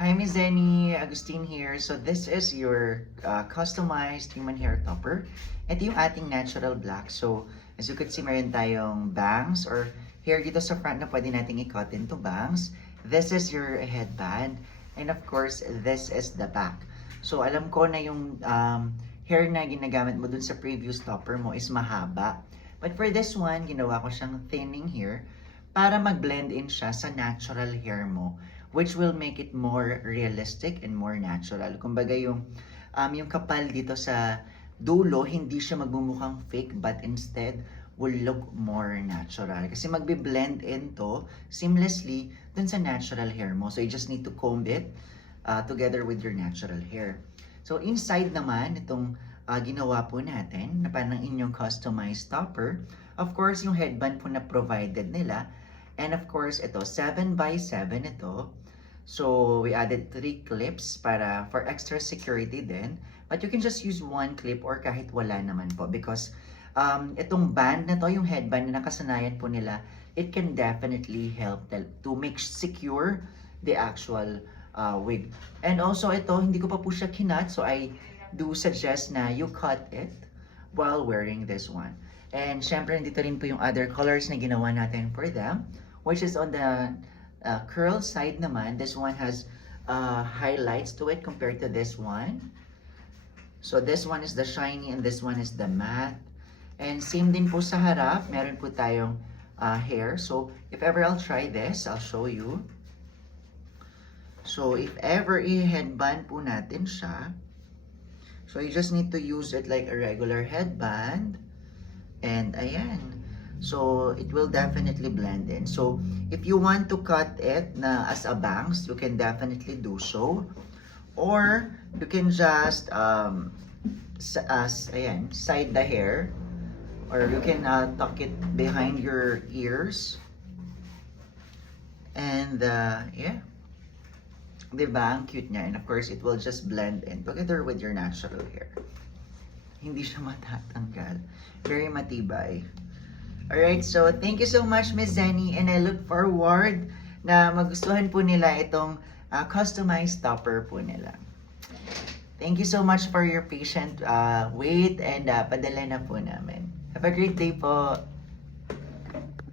Hi, Miss Zenny. Agustin here. So this is your customized human hair topper. Ito yung ating natural black. So as you could see, meron tayong bangs or hair dito sa front na pwede nating i-cut into bangs. This is your headband. And of course, this is the back. So alam ko na yung hair na ginagamit mo dun sa previous topper mo is mahaba. But for this one, ginawa ko siyang thinning here para mag-blend in siya sa natural hair mo, which will make it more realistic and more natural. Kumbaga yung kapal dito sa dulo, hindi siya magmumukhang fake but instead will look more natural. Kasi magbe-blend in to seamlessly dun sa natural hair mo. So you just need to comb it together with your natural hair. So inside naman, itong ginawa po natin na parang inyong customized topper. Of course, yung headband po na provided nila. And of course, ito, 7x7 ito. So, we added 3 clips for extra security din. But you can just use 1 clip or kahit wala naman po because itong band na to, yung headband na nakasanayan po nila, it can definitely help to make secure the actual wig. And also ito, hindi ko pa po siya kinat, so I do suggest na you cut it while wearing this one. And syempre, nandito rin po yung other colors na ginawa natin for them, which is on the curl side naman. This one has highlights to it compared to this one. So this one is the shiny and this one is the matte. And same din po sa harap, meron po tayong hair. So if ever I'll try this, I'll show you. So if ever i-headband po natin siya, so you just need to use it like a regular headband. And ayan. So it will definitely blend in. So if you want to cut it na as a bangs, you can definitely do so. Or you can just side the hair. Or you can tuck it behind your ears. And yeah. Diba? Ang cute niya. And of course, it will just blend in together with your natural hair. Hindi siya matatanggal. Very matibay. Alright, so thank you so much, Miss Zenny. And I look forward na magustuhan po nila itong customized topper po nila. Thank you so much for your patient wait and padala na po namin. Have a great day po.